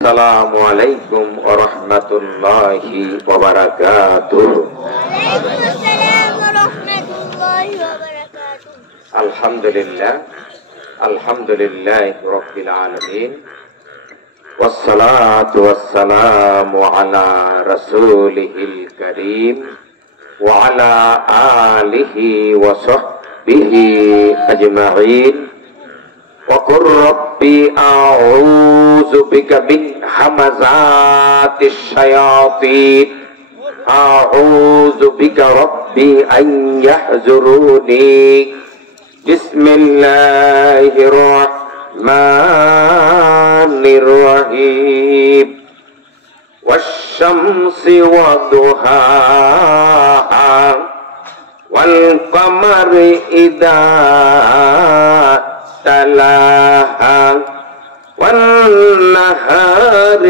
আসসালামু আলাইকুম ওয়া রাহমাতুল্লাহি ওয়া বারাকাতুহু। ওয়ালাইকুম আসসালাম ওয়া রাহমাতুল্লাহি ওয়া বারাকাতুহু। আলহামদুলিল্লাহি রাব্বিল আলামিন ওয়াসসালাতু ওয়াসসালামু আলা রাসূলিহিল কারীম ওয়া আলা আলিহি ওয়া সাহবিহি আজমাইন। وقل ربي أعوذ بك من همزات الشياطين أعوذ بك ربي أن يحضروني بسم الله الرحمن الرحيم والشمس وضحاها والقمر إذا تلاها والنهار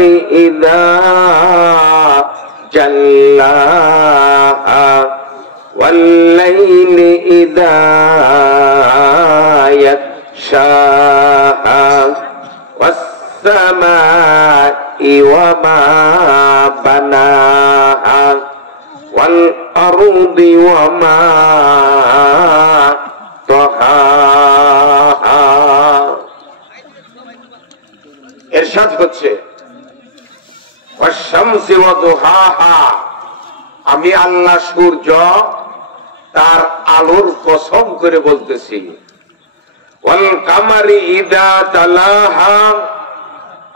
إذا جلاها والليل إذا يغشاها والسماء وما بناها والأرض وما طحاها। ইরশাদ হচ্ছে ওয়াশ-শামসি ওয়া দুহাহা, আমি আল্লাহ সূর্য তার আলোর কসম করে বলতেছি। ওয়াল কামারি ইদা তালাহা,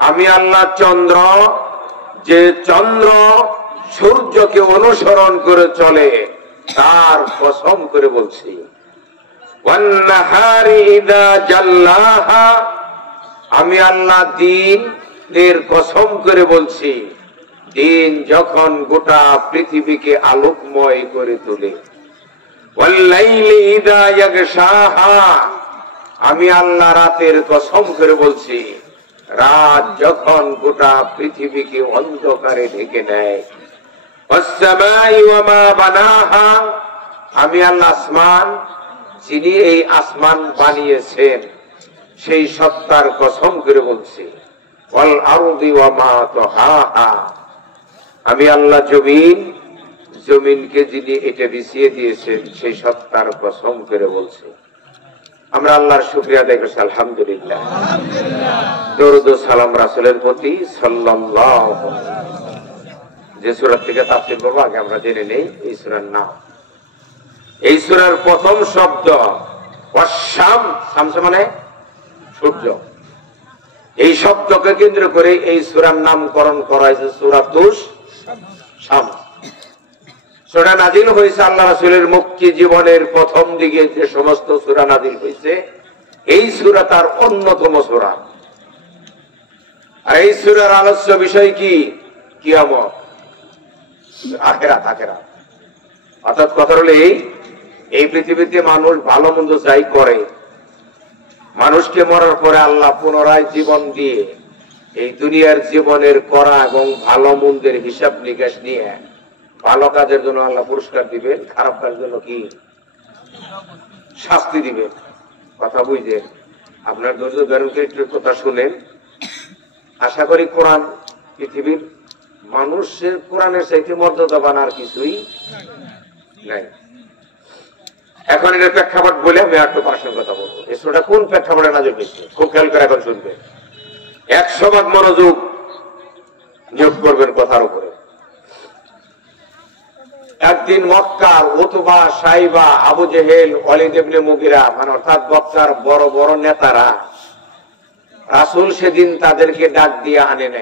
আমি আল্লাহ চন্দ্র, যে চন্দ্র সূর্যকে অনুসরণ করে চলে তার কসম করে বলছি। ওয়ান নাহারি ইদা জাল্লাহা, আমি আল্লাহ দিনের কসম করে বলছি, দিন যখন গোটা পৃথিবীকে আলোকময় করে তোলে। ওয়াল লাইলি ইদা ইয়াগশাহা, আমি আল্লাহ রাতের কসম করে বলছি, রাত যখন গোটা পৃথিবীকে অন্ধকারে ঢেকে নেয়। ওয়াস সামাই ওয়া মা বানাহা, আমি আল্লাহ আসমান, যিনি এই আসমান বানিয়েছেন সেই সত্তার কসম করে বলছি। ওয়াল আরদি ওয়া মা তাহাহা, আমি আল্লাহ জমিন, জমিনকে যিনি এটা বিছিয়ে দিয়েছেন সেই সত্তার কসম করে বলছি। আমরা আল্লাহর শুকরিয়া আদায় করছি, আলহামদুলিল্লাহ। দরুদ ও সালাম রাসূলের প্রতি সাল্লাল্লাহু। যে সূরা থেকে তাফসীর করব আগে আমরা জেনে নেই এই সূরার নাম। এই সূরার প্রথম শব্দ ওয়াশ-শামস, শামস মানে সূর্য। এই শব্দকে কেন্দ্র করে এই সূরার নামকরণ করা হয়েছে সূরাতুশ শামস। সূরা নাজিল হয়েছে আল্লাহ রাসূলের মুক্তি জীবনের প্রথম দিকে যে সমস্ত সূরা নাজিল হয়েছে, এই সূরা তার অন্যতম সূরা। আর এই সূরার আলোচ্য বিষয় কি? কিয়ামত, আখিরাত। অর্থাৎ কথা হলো এই পৃথিবীতে মানুষ ভালো মন্দ যাই করে, মানুষকে মরার পরে আল্লাহ পুনরায় জীবন দিয়ে এই দুনিয়ার জীবনের করা এবং ভালো মন্দের হিসাব নিকাশ নিয়ে ভালো কাজের জন্য আল্লাহ পুরস্কার দিবেন, খারাপ কাজের জন্য কি শাস্তি দিবেন। কথা বুঝলেন? আপনার ধৈর্য ধারণ করে একটু কথা শুনেন। আশা করি কোরআন পৃথিবীর মানুষের কোরআনের চাইতে মর্যাদাবান আর কিছুই নাই। এখন এটার প্রেক্ষাপট বলে আমি একটু পাশের কথা বলবো। এই সূরাটা কোন প্রেক্ষাপটে নাযিল হয়েছে খুব খেয়াল করে এখন শুনবে। 100% মনোযোগ নিয়োগ করবেন কথার উপরে। একদিন মক্কার উতবা, সাইবা, আবু জেহেল, ওয়ালিদ ইবনে মুগিরা, মানে অর্থাৎ মক্কার বড় বড় নেতারা, রাসূল সেদিন তাদেরকে ডাক দিয়ে আনেন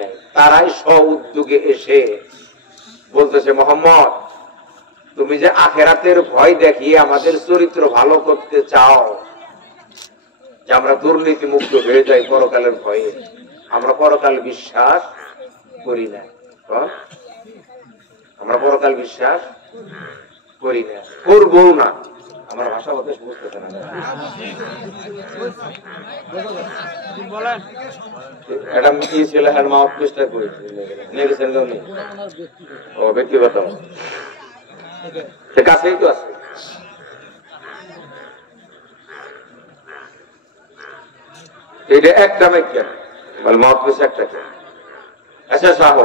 নাই। তারাই স্ব-উদ্যোগে এসে বলতেছে, মুহাম্মদ, তুমি যে আখিরাতের ভয় দেখিয়ে আমাদের চরিত্র ভালো করতে চাও, যে আমরা দুর্নীতি মুক্ত হয়ে যাই পরকালের ভয়ে, আমরা পরকাল বিশ্বাস করি না। আমরা পরকাল বিশ্বাস করি না, করবো না। আমার ভাষা বলতে বুঝতেছে না। এটা কি ছিল? হ্যাঁ, মাউথ চেষ্টা করেছি, ও ব্যক্তিগত কাছেই তো আছে। এটা একটা বিজ্ঞান। বলে মত পেয়েছে একটা কে। আচ্ছা সাহব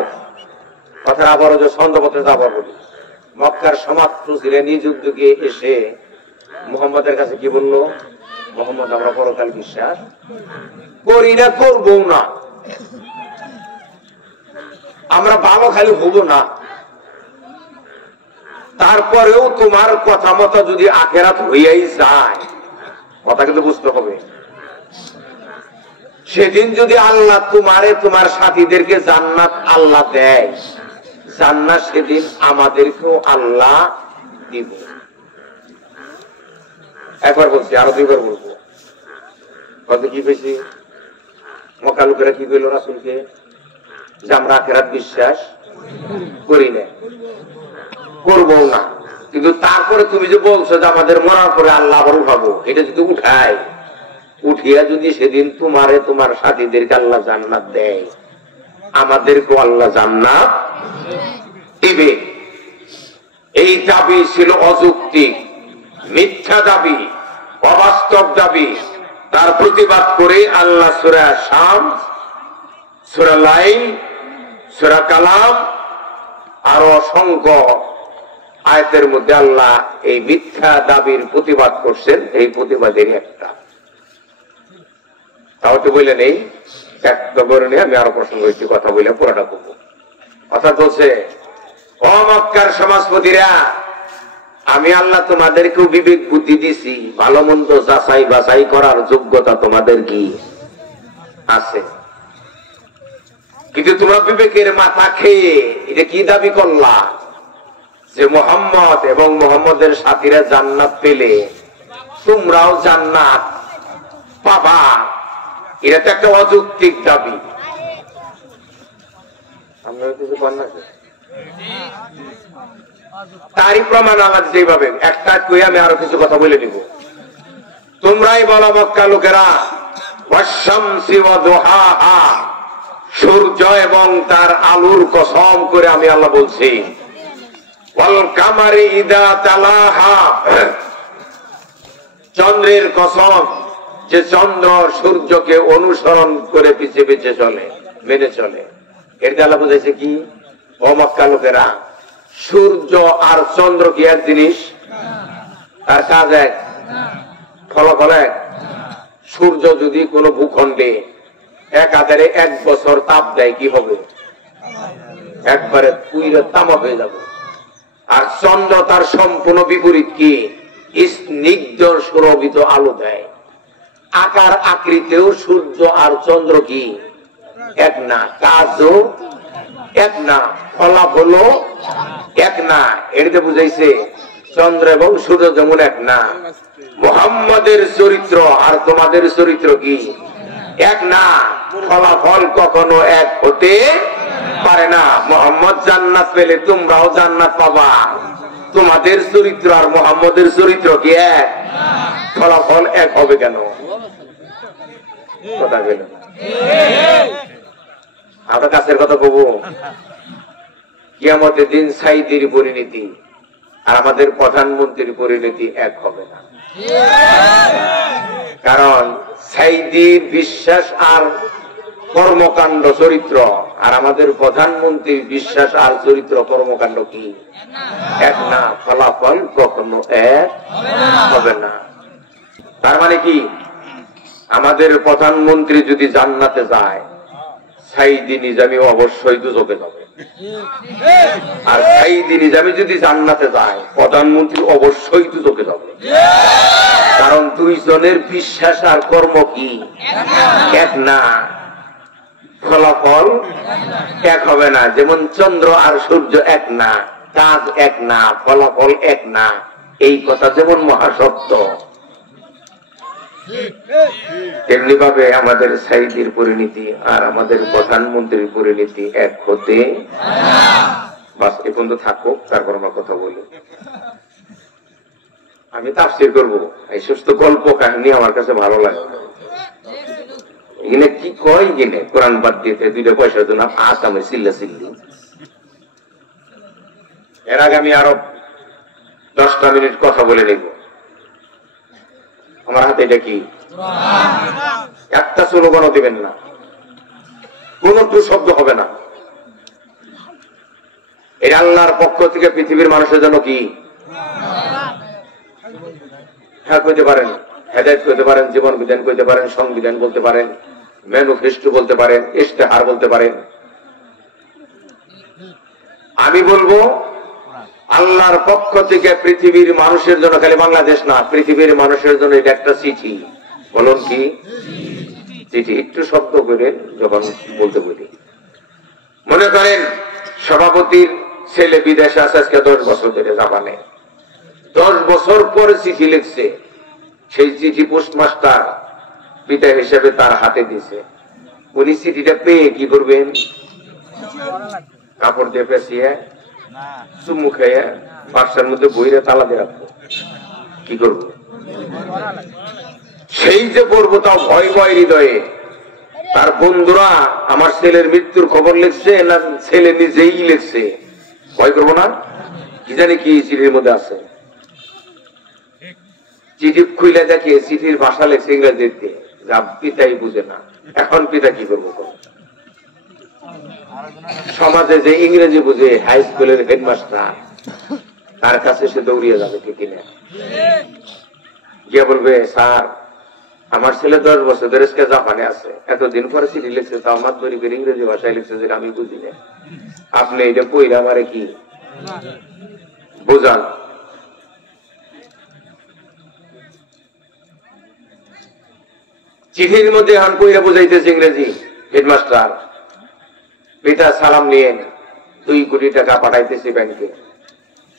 কথার আবারও যে ছন্দপত্রে আবার বলি, মক্কার সমাপ্ত ছিলেন নিজ উদ্যোগে এসে মুহাম্মদের কাছে কি বললো? মুহাম্মদ আমরা পরকাল বিশ্বাস করি না, করবো না, আমরা ভালো খালি হবো না। তারপরেও তোমার কথা মতো যদি আখেরাত হইয়াই যায়, কথা কিন্তু বুঝতে হবে, সেদিন যদি আল্লাহ তোমারে তোমার সাথীদেরকে জান্নাত আল্লাহ দেয়, জান্নাত সেদিন আমাদেরকেও আল্লাহ দিব। একবার বলছি, আরো দুইবার বলবো। কত কি বেশি মক্কা লোকেরা কি কইল রাসূলকে? যে আমরা আখিরাত বিশ্বাস করি না, করবো না। কিন্তু তারপরে তুমি যে বলছো যে আমাদের মরার পরে আল্লাহ আবার উঠাবো, এটা যদি উঠায়, উঠিয়া যদি সেদিন তোমারে তোমার সাথীদেরকে আল্লাহ জান্নাত দেয়, আমাদেরকেও আল্লাহ জান্নাত দিবে। এই দাবি ছিল অযৌক্তিক, মিথ্যা দাবি, অবাস্তব দাবি। তার প্রতিবাদ করে আল্লাহ সূরা শামস, সূরা লাইল, সূরা কালাম আরো অসংখ্য আয়াতের মধ্যে আল্লাহ এই মিথ্যা দাবির প্রতিবাদ করছেন। এই প্রতিবাদের একটা তাও তো বললেন, এই একটা করে নিয়ে আমি আরো প্রসঙ্গ হয়েছি কথা বলে পুরাটা করবো। অর্থাৎ বলছে, ও মক্কার সমাজপতিরা, আমি আল্লাহ তোমাদেরকেও বিবেক বুদ্ধি দিছি, ভালো মন্দ যাচাই বাছাই করার যোগ্যতা তোমাদের কি আছে, কিন্তু তোমার বিবেকের মাথা খেয়ে এটা কি দাবি করলা যে মুহাম্মদ এবং মুহাম্মদের সাথীরা জান্নাত পেলে তোমরাও জান্নাত পাবা। এটা তো একটা অযৌক্তিক দাবি। আমরা কিছু বলনা, তারই প্রমাণ আল্লাহ যেভাবে একটা কই আমি আরো কিছু কথা বলে দিব। তোমরাই বলো মক্কা লোকেরা, ওয়াশ-শামসি ওয়া দুহাহা, সূর্য এবং তার আলোর কসম করে আমি আল্লাহ বলছি, ওয়াল কামারি ইদা তালাহা, চন্দ্রের কসম যে চন্দ্র সূর্যকে অনুসরণ করে পিছে পিছে চলে, মেনে চলে। এর আল্লাহ বুঝাইছে কি? ও মক্কা লোকেরা, সূর্য আর চন্দ্র কি এক জিনিস? তার কাজ এক, ফলাফল এক। সূর্য যদি কোনো ভূখণ্ডে এক আধারে 1 বছর তাপ দেয়, কি হবে? একবারে পুইরে তামা হয়ে যাবে। আর চন্দ্র তার সম্পূর্ণ বিপরীত, কি? স্নিগ্ধ সুরভিত আলো দেয়। আকার আকৃতিও সূর্য আর চন্দ্র কি এক না, কাজও এক না, ফলাফলও এক না। এটাতে বুঝাইছে চন্দ্র এবং সূর্য যেমন এক না, মুহাম্মদের চরিত্র আর তোমাদের চরিত্র কি এক না, ফলাফল কখনো এক হতে পারে না। মুহাম্মদ জান্নাত পেলে তোমরাও জান্নাত পাবা, তোমাদের চরিত্র আর মুহাম্মদের চরিত্র কি এক? ফলাফল এক হবে কেন? কথা গেল আপনার কাছের কথা কব, কিয়ামতের দিন সাইদির পরিণতি আর আমাদের প্রধানমন্ত্রীর পরিণতি এক হবে না। কারণ সাইদির বিশ্বাস আর কর্মকাণ্ড চরিত্র আর আমাদের প্রধানমন্ত্রীর বিশ্বাস আর চরিত্র কর্মকাণ্ড কি এক না, ফলাফল কখনো এক হবে না। তার মানে কি, আমাদের প্রধানমন্ত্রী যদি জান্নাতে যায়, সাইদি নিজামী অবশ্যই দুজকে যাবে। আর সাইদি নিজামী যদি জান্নাতে যায়, প্রধানমন্ত্রী অবশ্যই দুজকে যাবে। কারণ দুইজনের বিশ্বাস আর কর্ম কি এক না, ফলাফল এক হবে না। যেমন চন্দ্র আর সূর্য এক না, কাজ এক না, ফলাফল এক না, এই কথা যেমন মহাসত্য, তেমনি ভাবে আমাদের সাইদির পরিণতি আর আমাদের প্রধানমন্ত্রীর পরিণতি এক হতে। বাস এ পর্যন্ত থাকুক, তারপর আমরা কথা বলি। আমি তাফসীর করবো, এই সুস্থ গল্প কাহিনী আমার কাছে ভালো লাগে। এখানে কি কয়, গেলে কোরআন বাদ দিতে 2টা পয়সার জন্য আসামে চিল্লা চিল্লি। এর আগে আমি আরো 10টা মিনিট কথা বলে নেব। আমার হাতে এটা কি, একটা স্লোগানও দিবেন না। কোন টু শব্দ হবে না। এটা আল্লাহর পক্ষ থেকে পৃথিবীর মানুষের জন্য কি? হ্যাঁ কইতে পারেন, হেদায়েত কইতে পারেন, জীবন বিধান কইতে পারেন, সংবিধান বলতে পারেন, ম্যানিফেস্টো বলতে পারেন, ইশতেহার বলতে পারেন। আমি বলবো আল্লাহর পক্ষ থেকে পৃথিবীর মানুষের জন্য, খালি বাংলাদেশ না, পৃথিবীর মানুষের জন্য এটা একটা চিঠি। বলুন কি চিঠি? একটু শব্দ করে যখন বলতে বলি, মনে করেন সভাপতির ছেলে বিদেশে আছে আজকে 10 বছর ধরে জাপানে, 10 বছর পরে চিঠি লিখছে। সেই চিঠি পোস্টমাস্টার পিতা হিসেবে তার হাতে দিছে। উনি চিঠিটা পেয়ে কি করবেন? কাপড় দিয়ে পেঁচিয়ে চুমু খেয়ে বাক্সের মধ্যে বইরে তালা দিয়ে রাখবো। কি করবো? সেই যে পড়বো তাও ভয় ভয় হৃদয়ে। তার বন্ধুরা আমার ছেলের মৃত্যুর খবর লিখছে না ছেলে নিজেই লিখছে, ভয় করবো না? কি জানি কি চিঠির মধ্যে আছে। চিঠি খুইলে দেখে চিঠির ভাষা লেখছে ইংরেজিতে, যা পিতাই বুঝে না। এখন পিতা কি করবো? সমাজে যে ইংরেজি বুঝে হাই স্কুলের হেডমাস্টার, তার কাছে সে দৌড়িয়ে যাবে কি কিনা, গিয়ে বলবে স্যার আমার ছেলে 10 বছর ধরে জাপানে আছে, এতদিন পরে চিঠি লিখছে, তাও আমার গরিবের ইংরেজি ভাষায় লিখছে যেটা আমি বুঝি না। আপনি এটা কইরা আমারে কি বুঝান? চিঠির মধ্যে এখন কইরা বুঝাইতেছে ইংরেজি হেডমাস্টার। পিতা সালাম নিয়ে 2 কোটি টাকা পাঠাইতেছে ব্যাংকে,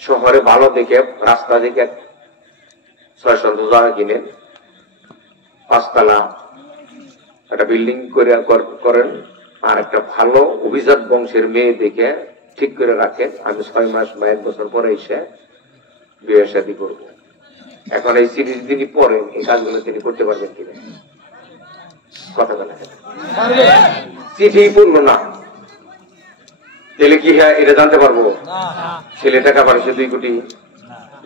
শহরে ভালো দেখে রাস্তা দেখে 600 জায়গা কিনে 5 তলা একটা বিল্ডিং করেন, আর একটা ভালো অভিজাত বংশের মেয়ে দেখে ঠিক করে রাখেন। আমি 6 মাস বা 1 বছর পরে এসে বিয়ে শাদী করবো। এখন এই সিরিজ তিনি পড়েন, এই কাজগুলো তিনি করতে পারবেন কিনা? কথা বলা চিঠি পড়লো না, তাহলে কি হ্যাঁ এটা জানতে পারবো? ছেলে টাকা পাঠাচ্ছে 2 কোটি,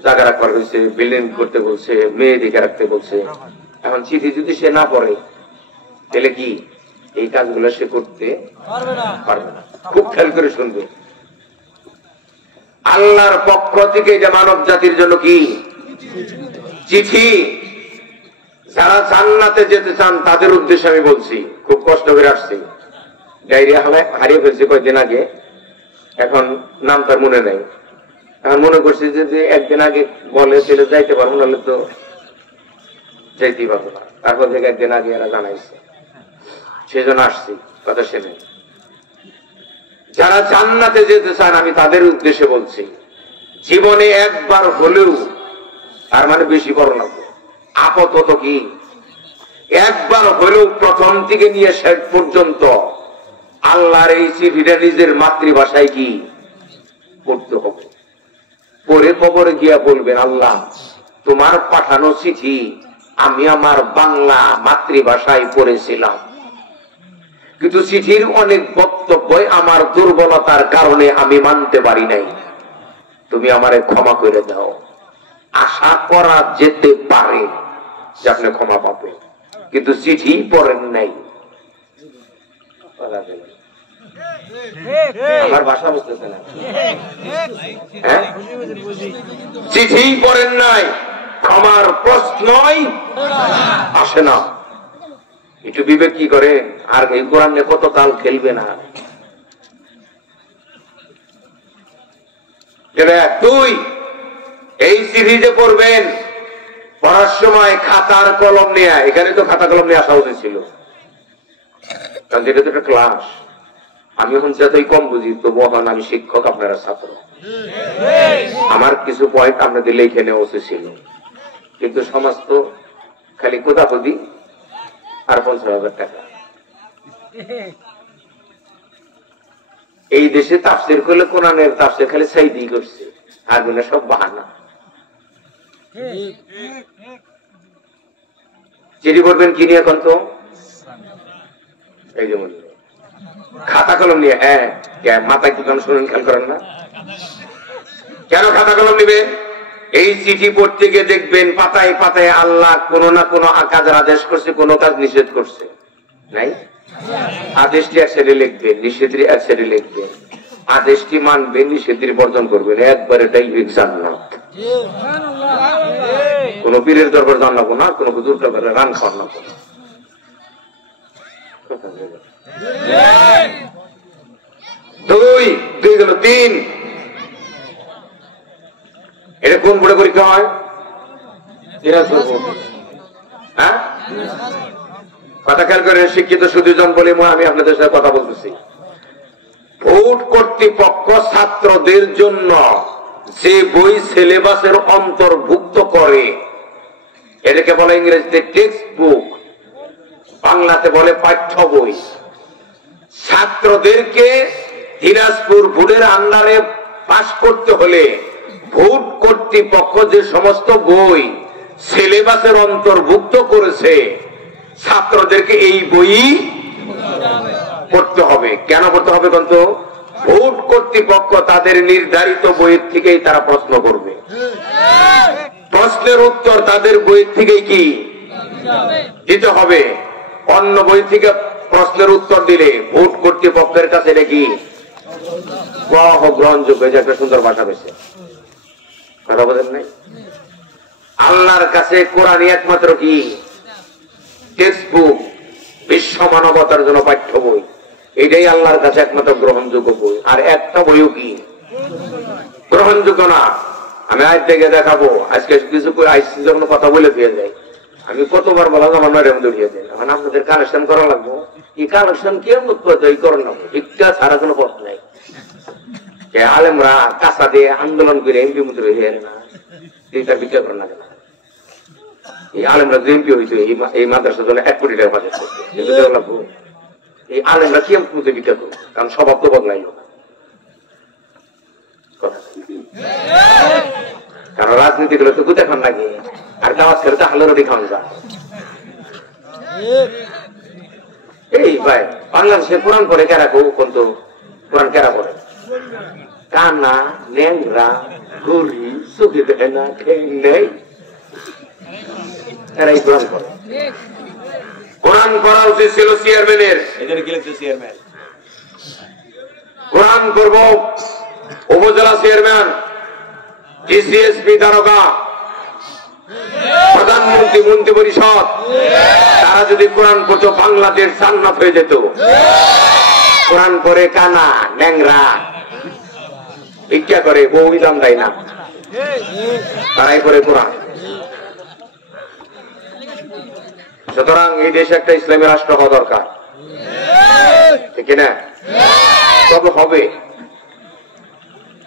জায়গা রাখবার হয়েছে, বিল্ডিং করতে বলছে, মেয়ে দেখে রাখতে বলছে। এখন চিঠি যদি সে না পড়ে তাহলে কি এই কাজগুলো সে করতে পারবে না। খুব খেয়াল করে শুনবে, আল্লাহর পক্ষ থেকে এটা মানব জাতির জন্য কি চিঠি। যারা জান্নাতে যেতে চান তাদের উদ্দেশ্যে আমি বলছি, খুব কষ্ট করে আসছি। ডায়রিয়া হারিয়ে ফেলছি কয়েকদিন আগে, এখন নাম তার মনে নেই। এখন মনে করছি যে একদিন আগে বলে তাহলে যাইতে পারবো, নাহলে তো যাইতেই পারবো না। তারপর থেকে একদিন আগে এরা জানাইছে, সেজন্য আসছি কথা শুনে। যারা জান্নাতে যেতে চান আমি তাদের উদ্দেশ্যে বলছি, জীবনে একবার হলেও, তার মানে বেশি বড় লাগবে, আপাতত কি একবার হলেও প্রথম থেকে নিয়ে শেষ পর্যন্ত আল্লাহর এই চিঠিটা নিজের মাতৃভাষায় কি পড়তে হবে। পরে কবরে গিয়া বলবেন, আল্লাহ তোমার পাঠানো চিঠি আমি আমার বাংলা মাতৃভাষায় পড়েছিলাম, কিন্তু চিঠির অনেক বক্তব্য আমার দুর্বলতার কারণে আমি মানতে পারি নাই, তুমি আমারে ক্ষমা করে দাও। আশা করা যেতে পারে যে আপনি ক্ষমা পাবেন, কিন্তু চিঠি পড়েন নাই। আমার ভাষা বুঝতেছে না? চিঠি পড়েন নাই, ক্ষমার প্রশ্নই আসে না। একটু বিবেক কি করে, আর এই কোরআন নিয়ে কত কাল খেলবে না। 2 এই সিরিজে পড়বেন, পড়ার সময় খাতার কলম নিয়ে, এখানে তো খাতা কলম নিয়ে আসা উচিত ছিল, কারণ এটা তো একটা ক্লাস। আমি এখন যতই কম বুঝি তবু এখন আমি শিক্ষক, আপনারা ছাত্র। আমার কিছু পয়েন্ট আপনাদের লিখে নেওয়া উচিত ছিল, কিন্তু সমাজ তো খালি কোদাকুদি আর 50,000 টাকা। এই দেশে তাফসীর করলে কোরআনের তাফসীর খালি সাইদি করছে, আর গুলো সব বাহানা। চিঠি পড়বেন কি নিয়ে এখন? তো এই যেমন খাতা কলম নিয়ে। হ্যাঁ, মাথায় কি কারণ শুনেন, খেয়াল করেন না? কেন খাতা কলম নিবেন? এই চিঠি পড়তে গিয়ে দেখবেন পাতায় পাতায় আল্লাহ কোন না কোন কাজের আদেশ করছে, কোন কাজ নিষেধ করছে, নাই? আদেশটি এক সাইডে লিখবেন, নিষেধটি এক সাইডে লিখবেন। আদেশটি মানবেন, নিষেধটি বর্জন করবেন, একবার এটাই জান্নাত। কোন পীরের দরবার জানাবো না, কোন হুজুর দরবারে রান খাওয়াবো না। দুই গেল, তিন। এটা কোন বোর্ডে পরীক্ষা হয়? হ্যাঁ, কথা খেয়াল করে শিক্ষিত সুদীজন বলে আমি আপনাদের সাথে কথা বলতেছি। বোর্ড কর্তৃপক্ষ ছাত্রদের জন্য যে বই সিলেবাসের অন্তর্ভুক্ত করে এটাকে বলে ইংরেজিতে টেক্সট বুক, বাংলাতে বলে পাঠ্য বই। ছাত্রদেরকে দিনাজপুর বোর্ডের আন্ডারে পাস করতে হলে বোর্ড কর্তৃপক্ষ যে সমস্ত বই সিলেবাসের অন্তর্ভুক্ত করেছে ছাত্রদেরকে এই বই পড়তে হবে। কেন পড়তে হবে? কিন্তু বোর্ড কর্তৃপক্ষ তাদের নির্ধারিত বইয়ের থেকেই তারা প্রশ্ন করবে, প্রশ্নের উত্তর তাদের বইয়ের থেকেই কি দিতে হবে। অন্য বই থেকে প্রশ্নের উত্তর দিলে বোর্ড কর্তৃপক্ষের কাছে এটা কি গ্রহণযোগ্য। যে একটা সুন্দর ভাষা পেয়েছে, কথা বলেন নাই? আল্লাহর কাছে কোরআন একমাত্র কি টেক্সট বুক, বিশ্ব মানবতার জন্য পাঠ্য বই। এটাই আল্লাহর কাছে একমাত্র গ্রহণযোগ্য বই। আর একটা বইও কি গ্রহণযোগ্য না। আমি আজ থেকে দেখাবো, আজকে কিছু আইসি যখন কথা বলে দিয়ে যায়, আমি কতবার বললাম আমার ম্যাডাম দৌড়িয়ে দেন, এখন আপনাদের কালেকশন করা লাগবো। এই কালেকশন কেমন করেন না, শিক্ষা ছাড়া কোনো পথ নাই। আলেমরা কাঁচা দিয়ে আন্দোলন করে এমপি মন্ত্রী হয়ে না, এইটা বিচার করেন না কেন? এই আলেমরা যে এমপি হয়েছে এই মাদ্রাসার জন্য 1 কোটি টাকা বাজেট করছে, এই আলেমরা কি মধ্যে বিচার করবো? কারণ স্বভাব তো বদলাইল না। কারণ রাজনীতি গুলো তো গুতে খান লাগে, আর দাওয়াত খেলে তো হালো রুটি খাওয়ান যায়। এই ভাই বাংলাদেশে কোরআন পড়ে কেরা কিন্তু কোরআন কেরা পড়ে? কানা, ন্যাংরা, গরি, চোখে দেখে না, ঠেং নেই, এরাই কোরআন পড়ে। কোরআন পড়া উচিত ছিল চেয়ারম্যানের, চেয়ারম্যান কোরআন করব উপজেলা চেয়ারম্যান, ডিসিএসপি, দারোগা, প্রধানমন্ত্রী, মন্ত্রী পরিষদ, তারা যদি কোরআন পড়তো বাংলাদেশ জান্নাত হয়ে যেত। কোরআন পড়ে কানা, ন্যাংরা, ভিক্ষা করে, বউ দাম দেয় না, তারাই পড়ে কোরআন। সুতরাং এই দেশে একটা ইসলামী রাষ্ট্র হওয়া দরকার, ঠিক না? তবে হবে,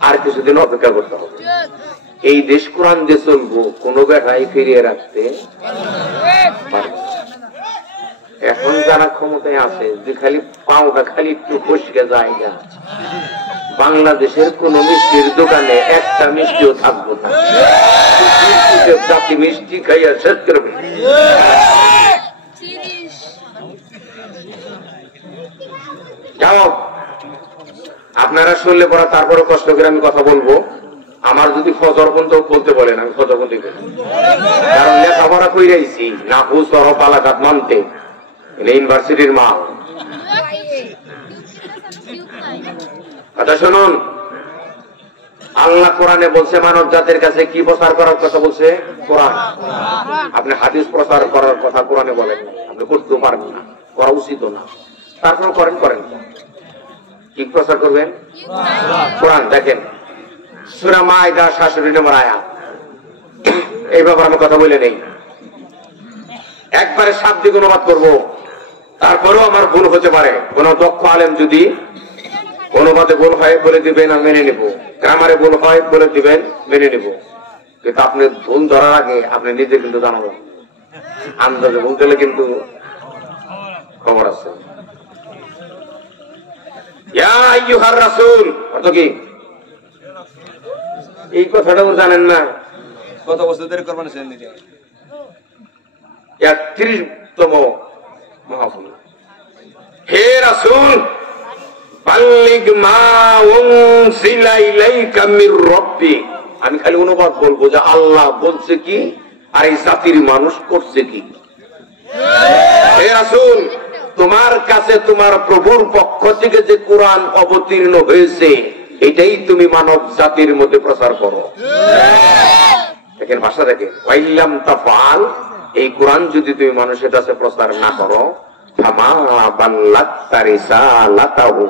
আর কিছুদিন অপেক্ষা করতে হবে। এই দেশ কোরআন দিয়ে চলবো, কোন বেটাই ফিরিয়ে রাখতে পারবে। এখন যারা ক্ষমতায় আছে যে খালি পাওটা খালি একটু বসে যায় না, বাংলাদেশের কোন মিষ্টির দোকানে একটা মিষ্টিও থাকবো না, জাতি মিষ্টি খাইয়া শেষ করবে। আপনারা শুনলে পড়া, তারপরে কষ্ট করে আমি কথা বলবো। আমার যদি ফজর পর্যন্ত বলতে বলেন আমি ফজর পর্যন্ত, কারণ লেখাপড়া কইরাইছি না হুজ সরফ আলাকাত মানতে, ইউনিভার্সিটির মা। কথা শুনুন, আল্লাহ কোরআনে বলছে মানব জাতির কাছে কি প্রচার করার কথা বলছে? কোরআন। আপনি হাদিস প্রচার করার কথা কোরআনে বলেন, আপনি করতেও পারবেন না, করা উচিত না। তারপর করেন কি প্রচার করবেন? কোরআন। দেখেন সূরা মাইদা 67 নম্বর আয়াত, এই ব্যাপারে আমি কথা বলে নেই, একবারে শাব্দিক অনুবাদ করব। তারপরেও আমার ভুল হতে পারে, কোন দক্ষ আলেম যদি অনুবাদে ভুল হয় বলে দিবেন, আমি মেনে নেব। গ্রামারে ভুল হয় বলে দিবেন, মেনে নেব। কিন্তু আপনি ভুল ধরার আগে আপনি নিজে কিন্তু জানাবেন, আন্দাজে ভুল দিলে কিন্তু খবর আছে। ইয়া আইয়ুহার রাসূল অর্থ কি? এই কথাটাও জানেন না? কত বছর ধরে কোরবানি ছেড়ে দিতে 31তম মাহফিল। হে রাসূল বাল্লিগ মা উনজিলা ইলাইকা মির রাব্বিক। আমি খালি অনুবাদ বলবো যে আল্লাহ বলছে কি আর এই জাতির মানুষ করছে কি। হে রাসূল তোমার কাছে তোমার প্রভুর পক্ষ থেকে যে কোরআন অবতীর্ণ হয়েছে এটাই তুমি মানব জাতির মধ্যে প্রচার করো। দেখেন ভাষা দেখেন, ওয়াইল্লাম তাফআল, এই কোরআন যদি তুমি মানুষের কাছে প্রচার না করো, ফামা বাল্লাগতা রিসালাতাহু,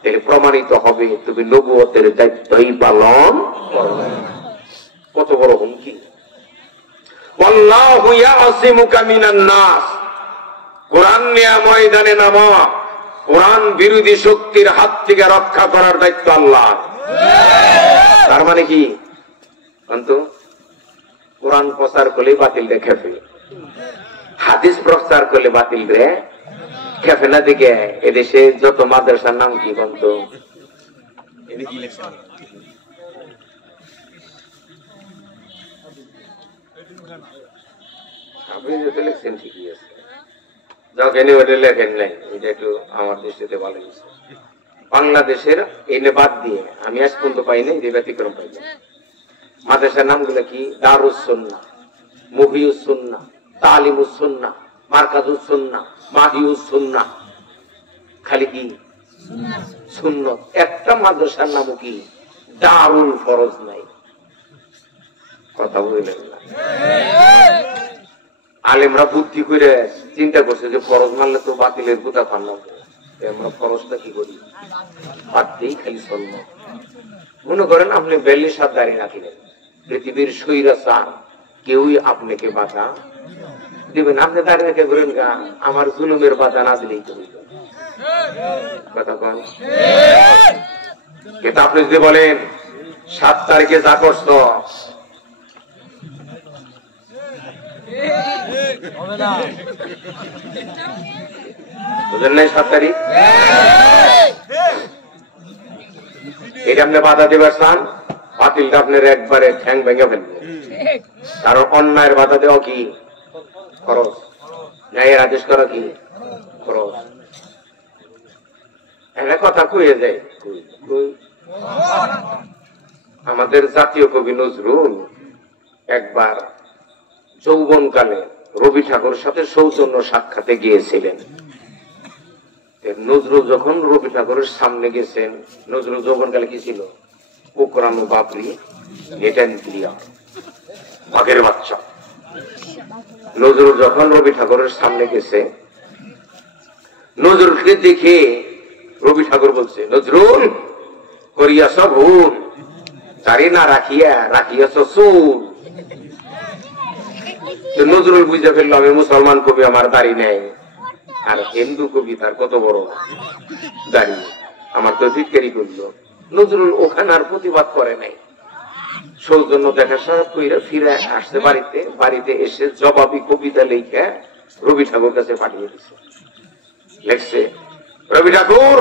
তাহলে প্রমাণিত হবে তুমি নবুয়তের দায়িত্বই পালন করো না। কত বড় হুমকি! ওয়াল্লাহু ইয়াসিমুকা মিনান নাস, কোরআন নিয়ে ময়দানে নামো, কোরআন বিরোধী শক্তির হাত থেকে রক্ষা করার দায়িত্ব আল্লাহ। তার মানে কি? অন্তু কোরআন প্রচার করলে বাতিল রে খেপে, হাদিস প্রচার করলে বাতিল রে খেপে না। দিকে এদেশে যত মাদ্রাসার নাম কি বলতো? আপনি যেটা লেখছেন ঠিকই আছে, যখন ওটা লেখেন নাই, এটা একটু আমার দৃষ্টিতে ভালো হয়েছে। বাংলাদেশের এনে বাদ দিয়ে আমি আজ পর্যন্ত পাই নাই, যে ব্যতিক্রম পাই না। মাদ্রাসার নামগুলো কি? দারুস সুন্নাহ, মুহিউস সুন্নাহ, তালিমুস সুন্নাহ, মারকাজুস সুন্নাহ, মাহিউস সুন্নাহ। খালি কি সুন্নাত। একটা মাদ্রাসার নাম কি দারুল ফরজ নাই। কথা বুঝলেন না? আলেমরা বুদ্ধি করে চিন্তা করছে যে ফরজ মানলে তো বাতিলের গুতা পান না, আমরা ফরজটা কি করি? বাদ দিই, খালি সুন্নাত। মনে করেন আপনি 42 হাত দাঁড়িয়ে রাখিলেন, পৃথিবীর স্বৈরাচার কেউই আপনাকে বাধা দিবেন। আপনি দাঁড়িয়ে রেখে করেন গা, আমার জুলুমের বাধা না দিলেই তো হইল। কথা কন। কিন্তু আপনি যদি বলেন 7 তারিখে যা করছ বুঝলেন নাই, 7 তারিখ এটা আপনি বাধা দেবার চান, বাতিলটা আপনার একবারে ঠ্যাং ভেঙে ফেলবে। কারণ অন্যায়ের বাধা দেওয়া কি খরচ, ন্যায়ের আদেশ করা কি খরচ। একটা কথা কয়ে যায়, আমাদের জাতীয় কবি নজরুল একবার যৌবনকালে রবি ঠাকুর সাথে সৌজন্য সাক্ষাতে গিয়েছিলেন। নজরুল যখন রবি ঠাকুরের সামনে গেছেন, নজরুল যৌবনকালে কি ছিল? কোকরানো বাপরি, বাঘের বাচ্চা। নজরুল যখন রবি ঠাকুরের সামনে গেছে, নজরুলকে দেখে রবি ঠাকুর বলছে, নজরুল করিয়াছ ভুল, দাড়ি না রাখিয়াছ চুল। নজরুল বুঝে ফেললো আমি মুসলমান কবি, আমার দাড়ি নেই। আর হিন্দু কবি তার কত বড় দাড়ি, আমার তো ধিক্কারি করলো। নজরুল ওখানে আর প্রতিবাদ করে নাই, সৌজন্য দেখা সাক্ষাৎ কইরা ফিরে আসছে বাড়িতে। বাড়িতে এসে জবাবি কবিতা লেখা রবি ঠাকুর কাছে পাঠিয়ে দিছে। লেখছে, রবি ঠাকুর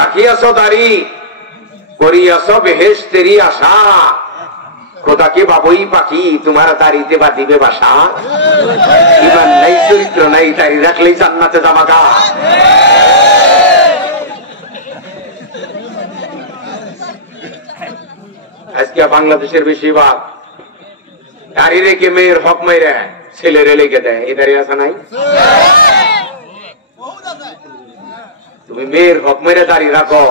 রাখিয়াছ দাড়ি, করিয়াছ বেহেশতেরি আশা, খোদা কি বাবুই পাখি তোমার দাড়িতে বাঁধিবে বাসা। ইমান নাই, চরিত্র নাই, দাড়ি রাখলেই জান্নাতে যাবা গা। আজকে বাংলাদেশের বেশিরভাগ দাড়ি রেখে মেয়ের হক মেরে ছেলেরে লেগে দেয়। এই দাড়ি আসা নাই? তুমি মেয়ের হক মেরে দাড়ি রাখো,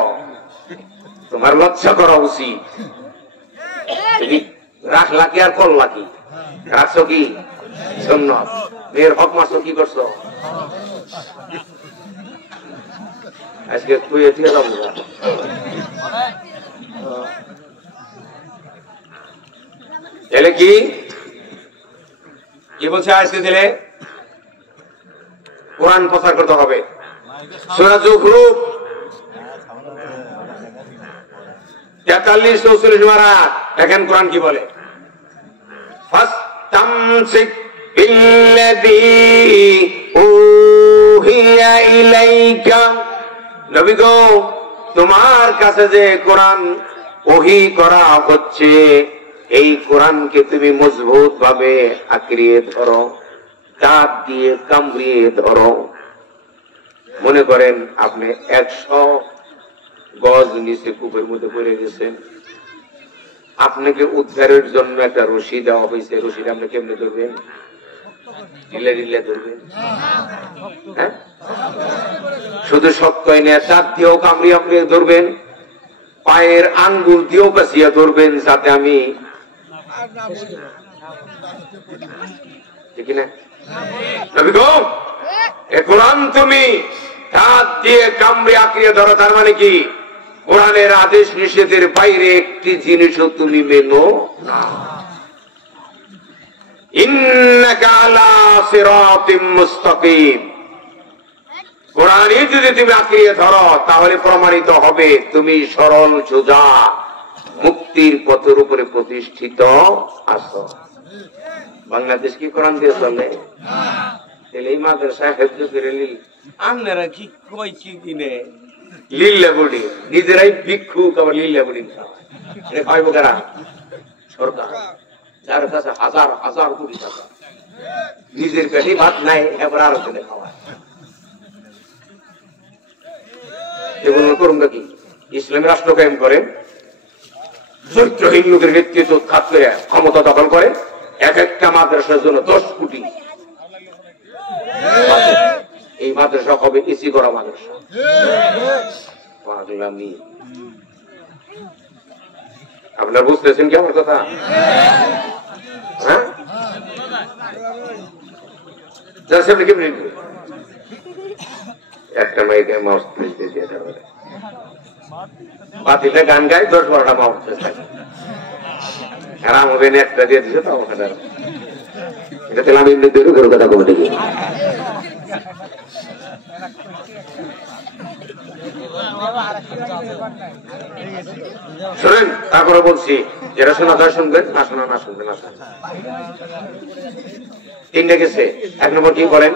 তোমার লজ্জা করা উচিত। তুমি রাখলা কি আর করলা কি? রাখছো কি সুন্নাত, মেয়ের হক মারছো কি করছো? আজকে কুয়ে দিয়ে যাবো এলে কি বলছে? আজকে দিলে কোরআন প্রচার করতে হবে। সূরা যুখরুফ 43-44 মারা দেখেন কোরআন কি বলে, ফাস্তামসিক বিল্লাযী উহিয়া ইলাইকা, নবী গো তোমার কাছে যে কোরআন ওহী করা হচ্ছে, এই কোরআনকে তুমি মজবুত ভাবে আঁকড়িয়ে ধরো, দাঁত দিয়ে কামড়িয়ে ধরো। মনে করেন আপনি 100 গজ নিচে কূপের মধ্যে পড়ে গেছেন, আপনাকে উদ্ধারের জন্য একটা রশি দেওয়া হয়েছে, রশিটা আপনি কেমনে ধরবেন? ঢিলে ঢিলে ধরবেন, হ্যাঁ? শুধু শক্ত এনে চার দিয়েও কামড়িয়ে কামড়িয়ে ধরবেন, পায়ের আঙ্গুল দিয়েও কাছিয়ে ধরবেন, যাতে আমি ঠিক না নবী গো, এ কোরআন তুমি হাত দিয়ে কামড়ে আঁকড়িয়ে ধরো, তার মানে কি কোরআনের আদেশ নিষেধের বাইরে একটি জিনিসও তুমি মেনো না। ইন্নাকা আলা সিরাতিম মুস্তাকিম, কোরআনই যদি তুমি আঁকড়িয়ে ধরো তাহলে প্রমাণিত হবে তুমি সরল সোজা মুক্তির পথের উপরে প্রতিষ্ঠিত আছো। বাংলাদেশ কি কোরআন দিয়ে চলে? এই মাদ্রাসা হেফজ করে নিল, আপনারা কি কই কি কিনে লিল্লা বডি, নিজেরাই ভিক্ষুক, আবার লিল্লা বডি খাওয়াইব কারা? সরকার, যার কাছে হাজার হাজার কোটি টাকা, নিজের পেটে ভাত নাই, এবার আরো পেটে খাওয়ায়। এগুলো করুন কি ইসলামী রাষ্ট্র কায়েম করে, চরিত্রহীন লোকের নেতৃত্ব উৎখাত করে ক্ষমতা দখল করে, এক একটা মাদ্রাসার জন্য 10 কোটি। এই মাদ্রাসা হবে এসি করা মাদ্রাসা। পাগলামি, আপনারা বুঝতেছেন কি আমার কথা? হ্যাঁ, একটা মাইকে মাউস দিয়ে দেওয়া, বাতিতে গান গাই 10-12টা মাউস থাকে, আর আমাদের একটা দিয়ে দিচ্ছে তো আমার এটা তেল আমি কথা কমে দেখি। শোনেন, তারপরে বলছি, যেটা শোনা যায় শুনবেন, না শোনা না শুনবেন না। তিনটে গেছে। 1 নম্বর কি করেন?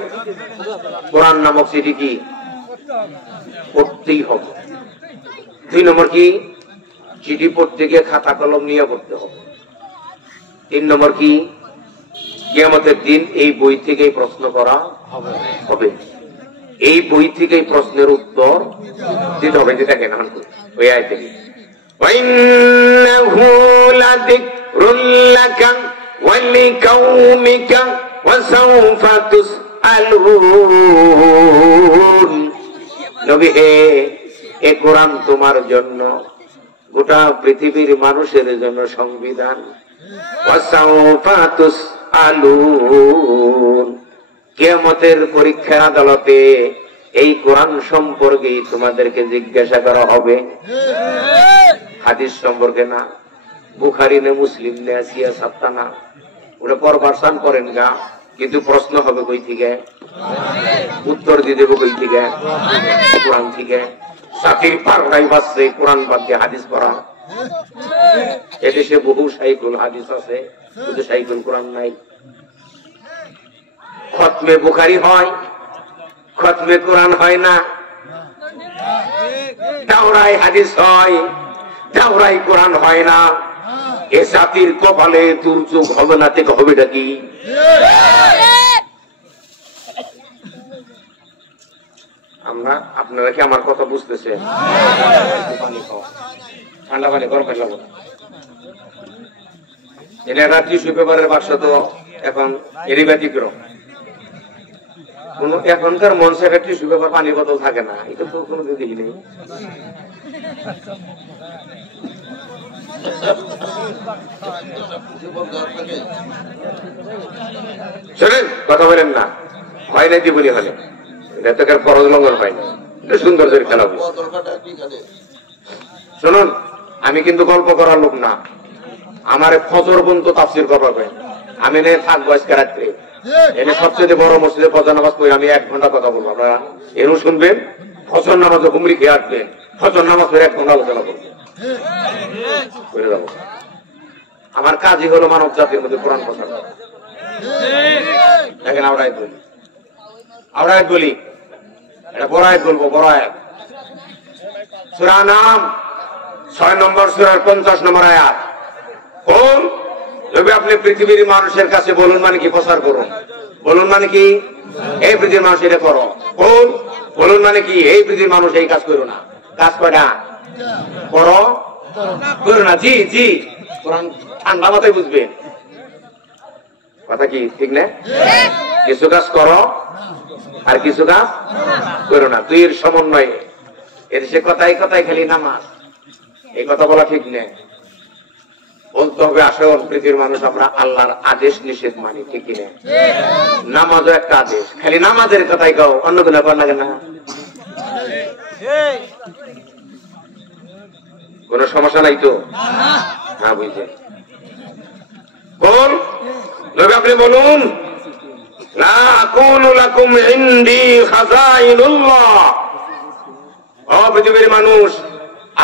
কোরআন নামক চিঠি কি পড়তেই হবে। 2 নম্বর কি? চিঠি পড়তে গিয়ে খাতা কলম নিয়ে পড়তে হবে। 3 নম্বর কি? কিয়ামতের দিন এই বই থেকেই প্রশ্ন করা হবে, এই বই থেকেই প্রশ্নের উত্তর দিতে হবে। যেটা কেন ওই আয় থেকে وَإِنَّهُ لَذِكْرٌ لَكَ وَلِقَوْمِكَ وَسَوْفَ تُسْأَلُونَ। নবী হে, এই কোরআন তোমার জন্য, গোটা পৃথিবীর মানুষের জন্য সংবিধান। وَسَوْفَ تُسْأَلُونَ, কিয়ামতের পরীক্ষা আদালতে এই কোরআন সম্পর্কে তোমাদেরকে জিজ্ঞাসা করা হবে। হাদিস সম্পর্কে না, বুখারী নে মুসলিম নে আসিয়া সাত্তা না, ওটা পরবারসান করেন গা, কিন্তু প্রশ্ন হবে কই থেকে? উত্তর দিয়ে দেবো কই থেকে? কোরআন থেকে। জাতির পাররাই বাসছে কোরআন বাদ দিয়ে হাদিস পড়া। এদেশে বহু সাইকুল হাদিস আছে, কিন্তু সাইকুল কোরআন নাই। খতমে বুখারী হয়, খতমে কোরআন হয় না। দাওরাই হাদিস হয়, দাওরাই কোরআন হয় না। এ জাতির কপালে দুর্যোগ হবে না, থেকে হবেটা কি? আমরা, আপনারা কি আমার কথা বুঝতেছেন? পানি খাও, ঠান্ডা পানি, গরম পানি লাগবে। এটা টিস্যু পেপারের বাক্স তো এখন এরই ব্যতিক্রম। এখনকার মঞ্চে একটা টিস্যু পেপার পানির বোতল থাকে না, এটা তো কোনোদিন দেখিনি। শোনেন, কথা বলেন না, হয় না জীবনী হলে, এটা তো ফরজ লঙ্ঘন হয় না, এটা সুন্দর করে খেলা হবে। শুনুন, আমি কিন্তু গল্প করার লোক না, আমার ফজর পর্যন্ত তাফসীর করবে। আমি নেই থাকবো আজকে রাত্রে, এনে সবচেয়ে বড় মসজিদে ফজর নামাজ পড়ে আমি 1 ঘন্টা কথা বলবো। আপনারা এরও শুনবেন, ফজর নামাজে হুমড়ি খেয়ে আসবেন, ফজর নামাজ পড়ে 1 ঘন্টা আলোচনা করবো। আমার কাজই হলো মানব জাতির মধ্যে কোরআন কথা। দেখেন, আওরায় বলি, এটা বড় আয়াত বলবো, বড় আয়াত। সূরা নাম 6 নম্বর সূরার 50 নম্বর আয়াত। কোন যদি আপনি পৃথিবীর মানুষের কাছে বলুন মানে কি? প্রচার করুন। বলুন মানে কি? এই পৃথিবীর মানুষ এটা করো। কোন বলুন মানে কি? এই পৃথিবীর মানুষ এই কাজ করো না। কাজ কয়টা? করো, করো না। জি জি, কোরআন ঠান্ডা মাথায় বুঝবেন। কথা কি ঠিক না? কিছু কাজ করো আর কিছু কাজ করো না, দুইয়ের সমন্বয়ে। এদেশে কথায় কথায় খালি নামাজ, এই কথা বলা ঠিক নেই। বলতে হবে আসল পৃথিবীর মানুষ আমরা আল্লাহর আদেশ নিষেধ মানি, ঠিক কিনা? নামাজও একটা আদেশ, খালি নামাজের কথাই গাও, অন্য কোনো ব্যাপার লাগে না। কোন সমস্যা নাই তো? না বুঝছেন? বল নবী আপনি বলুন, লা আকুলু লাকুম ইনদি খাযাইনুল্লাহ। ও পৃথিবীর মানুষ,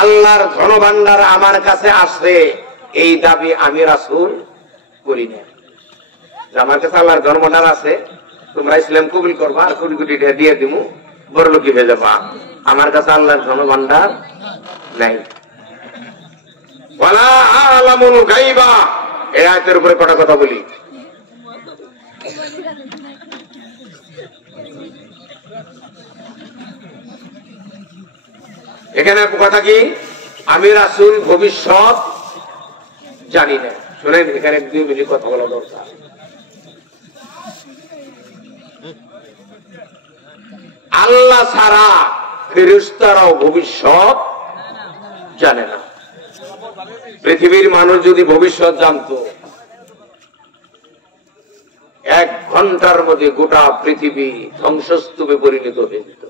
আল্লাহর ধনভাণ্ডার আমার কাছে আসবে, এই দাবি আমি রাসূল করি না। আমার কাছে আল্লাহর ধনভাণ্ডার আছে, তোমরা ইসলাম কবুল করবা আর কোটি কোটি টাকা দিয়ে দিমু, বড় লোকই হয়ে যাবা। আমার কাছে আল্লাহর ধনভাণ্ডার নাই। ওয়ালা আলামুল গায়বা, এই আয়াতের উপরে কটা কথা বলি। এখানে কথা কি? আমি রাসূল ভবিষ্যৎ জানি না। শুনেন, এখানে 2 মিনিট কথা বলা দরকার। আল্লাহ ছাড়া ফেরেশতারাও ভবিষ্যৎ জানে না। পৃথিবীর মানুষ যদি ভবিষ্যৎ জানতো, 1 ঘন্টার মধ্যে গোটা পৃথিবী ধ্বংসস্তূপে পরিণত হয়ে যেত।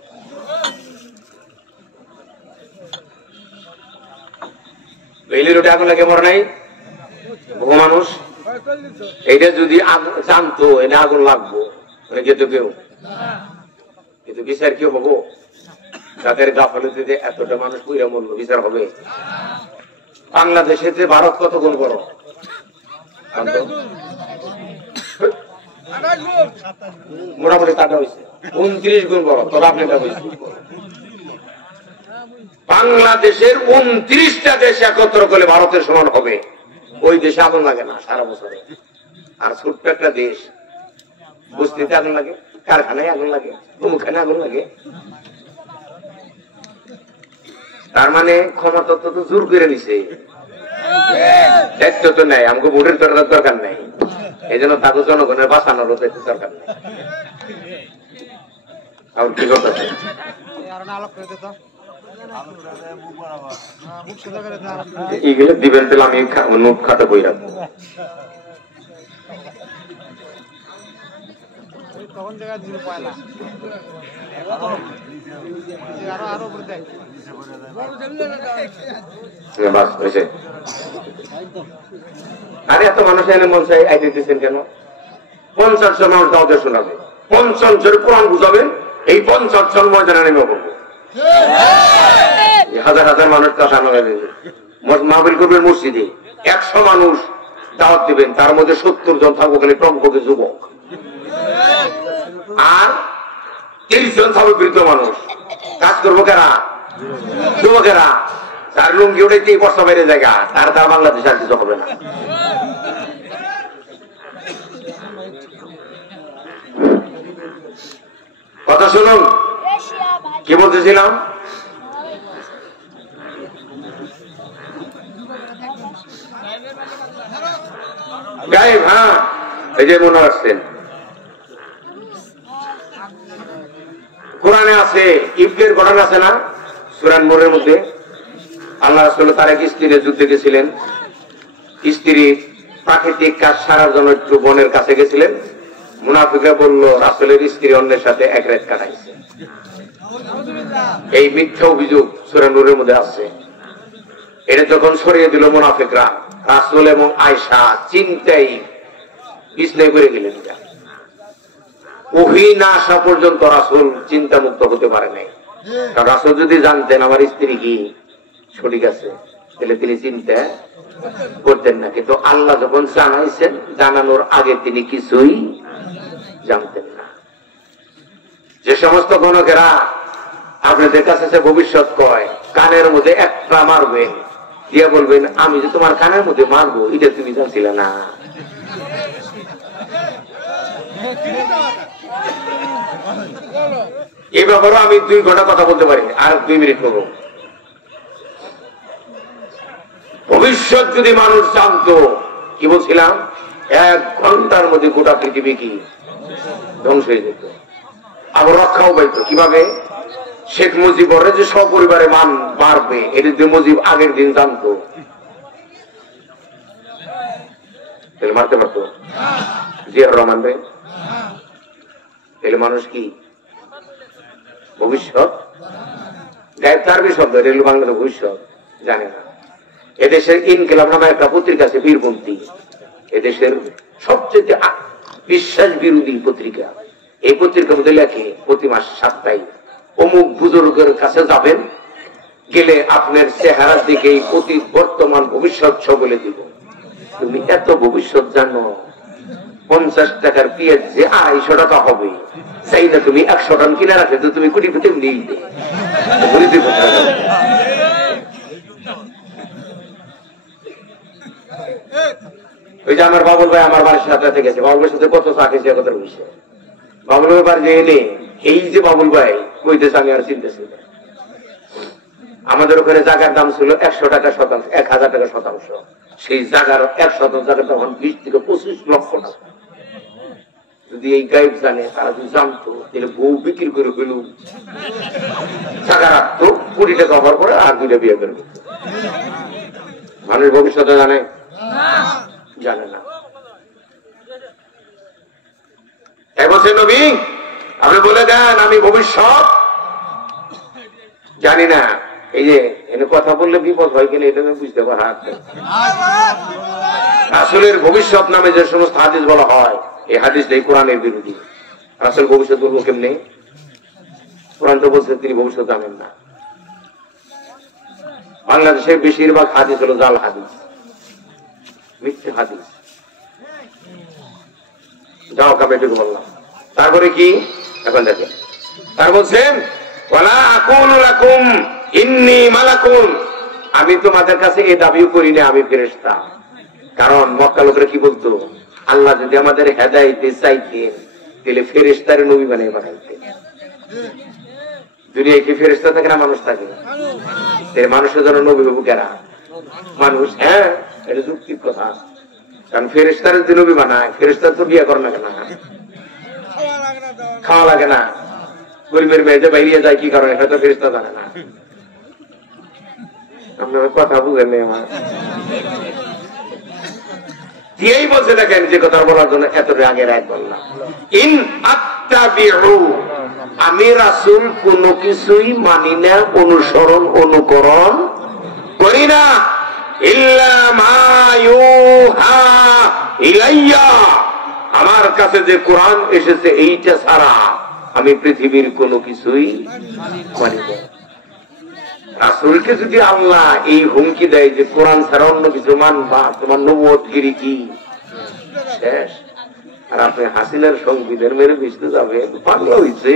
বেলি রোডে আগুন লাগে মরে নাই বহু মানুষ, এইটা যদি জানতো এনে আগুন লাগবো, যেত কেউ, কিন্তু বিচার কি হবো? তাদের গাফলতিতে এতটা মানুষ পুরা মরল, বিচার হবে? বাংলাদেশে ভারত কত গুণ বড়, মোটামুটি কাটা হয়েছে 29 গুণ বড়, তবে আপনি বাংলাদেশের 29টা দেশ একত্র করলে ভারতের সমান হবে। ওই দেশে আগুন লাগে না সারা বছরে। আর ছোট্ট একটা দেশ, বস্তিতে আগুন লাগে, কারখানায় আগুন লাগে, মুখখানে আগুন লাগে। তার মানে ক্ষমতা তো জোর করে নিছে, দায়িত্ব তো নেই। আমাকে ভোটের দরকার নেই, এই জন্য তাকে জনগণের বাঁচানোর দরকার নেই। আর কি কথা এগুলো দিবেন, তাহলে আমি নোট খাতা বই রাখবো। আরে এত মানুষ এনে মন চাই আই দিতেছেন কেন? 50 জন মানুষ দাওয়াতে শোনাবে, 50 জন কোরআন বুঝাবেন, এই 50 জন ময়দানে নেমে পড়বো। হাজার হাজার মানুষ মাহফিল করবেন মসজিদে, 100 মানুষ দাওয়াত দিবেন, তার মধ্যে 70 জন থাকবো খালি টমপকে যুবক, আর 30 জন থাকবে বৃদ্ধ মানুষ। কাজ করবো কারা? যুবকেরা। তার লুঙ্গি উঠেতে বর্ষা বাইরে জায়গা, তার বাংলাদেশে আর কিছু হবে না। কথা শুনুন, কি বলতেছিলাম? গায়েব, হ্যাঁ, এই যে মনে আসছেন, কোরআনে আছে, ইফকের ঘটনা আছে না সূরা নূরের মধ্যে? আল্লাহ রাসূল তার এক স্ত্রীর যুদ্ধে গেছিলেন, স্ত্রী প্রাকৃতিক কাজ সারার জন্য একটু বোনের কাছে গেছিলেন। মুনাফিকরা বলল রাসূলের স্ত্রী অন্যের সাথে এক রাত কাটাইছে। এই মিথ্যা অভিযোগ সূরা নূরের মধ্যে আছে। এটা যখন সরিয়ে দিল মুনাফিকরা, রাসূল এবং আয়েশা চিন্তায় বিছনায় পড়ে গেলেন। ওহী না আসা পর্যন্ত রাসূল চিন্তা মুক্ত হতে পারে নাই। কারণ রাসূল যদি জানতেন আমার স্ত্রী কি সঠিক আছে, তাহলে তিনি চিন্তা করতেন না। কিন্তু আল্লাহ যখন জানাইছেন, জানানোর আগে তিনি কিছুই জানতেন না। যে সমস্ত গণকেরা আপনাদের কাছে ভবিষ্যৎ কয়, কানের মধ্যে একটা মারবেন, দিয়ে বলবেন আমি যে তোমার কানের মধ্যে মারবো, এটা তুমি জানছিলে না। এই ব্যাপারে আমি 2 ঘন্টা কথা বলতে পারি, আর 2 মিনিট করবো। ভবিষ্যৎ যদি মানুষ জানতো, কি বলছিলাম, 1 ঘন্টার মধ্যে গোটা পৃথিবী কি ধ্বংস হয়ে যেত, আবার রক্ষাও পাইতো। কিভাবে? শেখ মুজিবর যে সপরিবারে মারবে, এটা যে মুজিব আগের দিন জানতো, মারতে পারতো জিয়াউর রহমান ভাই। এলে মানুষ কি ভবিষ্যৎ গায়েব তারবি শব্দ, রেল বাংলার ভবিষ্যৎ জানে না। এদেশের ইনকিলাব নামে একটা পত্রিকা আছে, বীরপন্থী, এদেশের সবচেয়ে বিশ্বাস বিরোধী পত্রিকা। এই পত্রিকার মধ্যে লেখে প্রতি মাস 7 তারিখ অমুক বুজুর্গের কাছে যাবেন, গেলে আপনার চেহারার দিকে অতীত বর্তমান ভবিষ্যৎ সব বলে দিব। তুমি এত ভবিষ্যৎ জানো, 50 টাকার পেঁয়াজ যে 250 টাকা হবে, চাই না তুমি 100 টাকা কিনে রাখে তো তুমি কোটি কোটি নিয়ে ওই যে আমার বাবুল ভাই আমার বাড়ির সাথে গেছে, বাবুল ভাইয়ের সাথে কত চা খেয়েছে কথা বলছে। বাবুল ভাই বাড়ি যে এনে এই যে বাবুল ভাই কইতেছে, আমি আর চিনতেছি না। আমাদের ওখানে জায়গার দাম ছিল 100 টাকা শতাংশ, 1000 টাকা শতাংশ। সেই জায়গার 100 জায়গার তখন 20 থেকে 25 লক্ষ টাকা। যদি এই গাইব জানে, তারা যদি জানতো, তাহলে বউ বিক্রি করে ফেল, টাকা রাখতো, 20 টাকা হওয়ার পরে আর 2টা বিয়ে করবে। মানুষ ভবিষ্যতে জানে? জানে না। এক বছর নবী আপনি বলে দেন আমি ভবিষ্যৎ জানি না। এই যে এনে কথা বললে বিপদ হয় কিনা এটা আমি বুঝতে পারি। রাসূলের ভবিষ্যৎ নামে যে সমস্ত হাদিস বলা হয়, এই হাদিসটাই কোরআনের বিরোধী। রাসূল ভবিষ্যৎ বলবো কেমনে? কোরআন তো বলছে তিনি ভবিষ্যৎ জানেন না। বাংলাদেশে বেশিরভাগ হাদিস হলো জাল হাদিস, মিথ্যে হাদিস। যাও কাপেটুকু বললাম। তারপরে কি এখন দেখেন, তার বলছেন ওয়ালা আকুলু লাকুম ইন্নী মালাকুন, আমি তোমাদের কাছে এই দাবিও করি না আমি ফেরেশতা। কারণ মক্কা লোকেরা কি বলতো, আল্লাহ যদি আমাদের হেদায়েতে চাইতেন তাহলে ফেরেশতারে নবী বানিয়ে পাঠাইতেন। দুনিয়ায় কি ফেরেশতা থাকে না মানুষ থাকে? মানুষের জন্য নবী হবু কেরা? মানুষ। হ্যাঁ, এটা যুক্তির কথা। কারণ ফেরেশতারে যদি নবী বানায়, ফেরেশতা তো বিয়ে করে না কেন? খাওয়া লাগে না। গরিবের মেয়ে যে বাইরে যায় কি কারণে, হয়তো ফেরেশতা জানে না। আপনারা কথা বুঝেন আমার দিয়েই বলছে। দেখেন যে কথা বলার জন্য এত আগে রায় বললাম, ইন আত্তাবিউ, আমি রাসূল কোন কিছুই মানি না, অনুসরণ অনুকরণ করি না, ইল্লা মা ইউহা ইলাইয়া, আমার কাছে যে কোরআন এসেছে এইটা ছাড়া আমি পৃথিবীর কোনো কিছুই মানি না। রাসূলকে যদি আল্লাহ এই হুমকি দেয় যে কোরআন ছাড়া অন্য কিছু মানবা, তোমার নবুয়তগিরি কি শেষ। আর আপনি হাসিনার সংবিধান মেরে মিশতে যাবে, পাগল হইছে।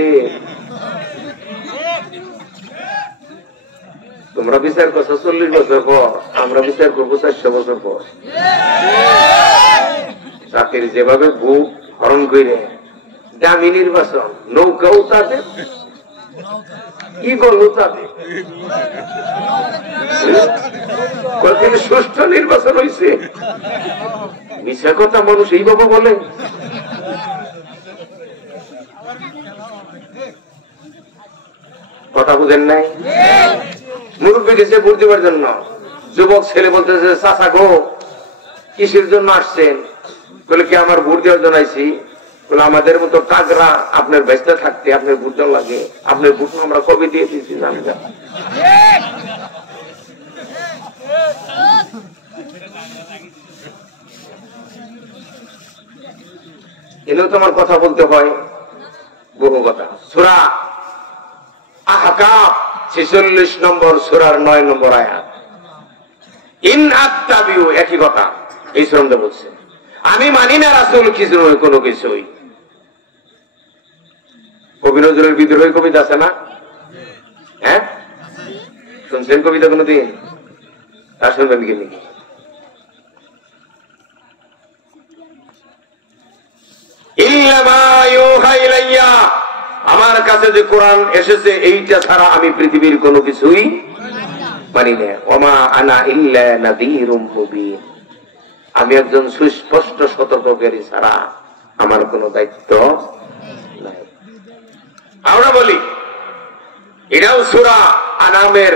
তোমরা বিচার করছো 40 বছর পর, আমরা বিচার করবো 400 বছর পর। জাতির যেভাবে বুক হরণ করে দামি নির্বাচন, নৌকাও তাদের, ইগলও তাদের, কতদিন সুষ্ঠু নির্বাচন হয়েছে। মিছা কথা মানুষ এইভাবে বলে। কথা বুঝেন নাই? মুরব্বী গেছে ভোট দেওয়ার জন্য, যুবক ছেলে বলতেছে চাচা গো কিসের জন্য আসছেন? বলে কি আমার ভোট দেওয়ার জন্য আইছি। বলে আমাদের মতো কাজরা আপনার ব্যস্ত থাকতে আপনার ভোট দেওয়া লাগে, আপনার ভোট আমরা কবে দিয়ে দিয়েছি জানি না। এনেও তোমার কথা বলতে হয় বহু কথা। সূরা আহকাফ 46 নম্বর সূরার 9 নম্বর আয়াত, ইন আত্তাবিউ, একই কথা এই সূরাতে বলছে, আমি মানি না রাসূল কিছু কোনো কিছুই। কবি নজরুলের বিদ্রোহী কবিতা আছে না? হ্যাঁ, শুনছেন কবিতা কোনদিন? তা শুনবেন কি? আমার কাছে যে কোরআন এসেছে এইটা ছাড়া আমি পৃথিবীর কোনো কিছুই মানি না। ওমা আনা ইল্লা নাযীরুম মুবিন, আমি একজন সুস্পষ্ট সতর্ককারী ছাড়া আমার কোনো দায়িত্ব আমরা বলি এটাও সূরা আনামের